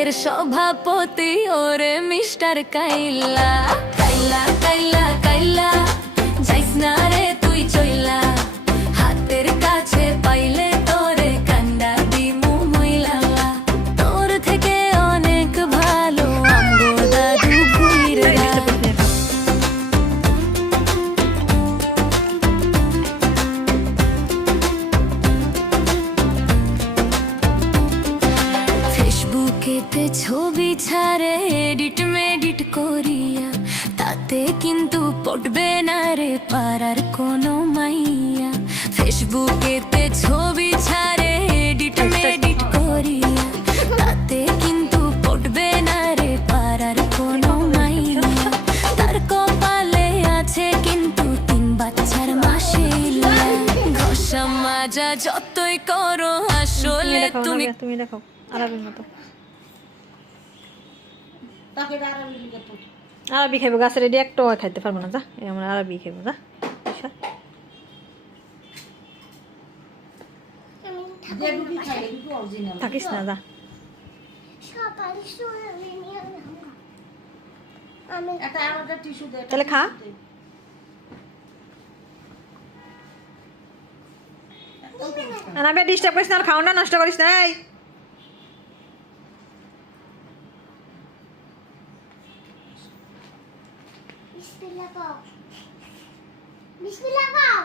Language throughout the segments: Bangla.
ব্যাংকের সভাপতি ওরে মিস্টার কাইলা কাইলা কাইলা কাইলা যাইস না রে তুই চইলা হাতের কাছে পাইলে তোরে কান্ডা দিমু মইলা তোর থেকে অনেক ভালো আমগো দাদু ভুইরা ফেসবুকেতে ছবি ছাড়ে এডিট মেডিট করিয়া তাতে কিন্তু পটবে না রে পারার কোনো মাইয়া ফেসবুকেতে ছবি ছাড়ে এডিট মেডিট করিয়া তাতে কিন্তু পটবে না রে পারার কোনো মাইয়া তার কপালে আছে কিন্তু 3 বাচ্চার মাসিলা ঘষা মাজা যতই করো আসলে তুমি দেখো আরবির মতো আরবি খাইবো গাছের এডি একটা খাইতে পারবো না যা আমরা আরবি খাইবো যা থাকিস না যা তাহলে খা না বে ডিস্টার্ব করিস না আর খাওয়াটা নষ্ট করিস না এই বিসমিল্লাহ কও বিসমিল্লাহ কও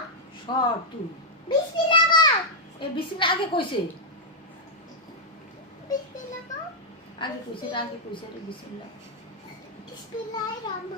সর তুই বিসমিল্লাহ কও এ বিসমিল্লাহ আগে কইছে বিসমিল্লাহ কও আগে কইছে রে বিসমিল্লাহ বিসমিল্লাহির রহমানির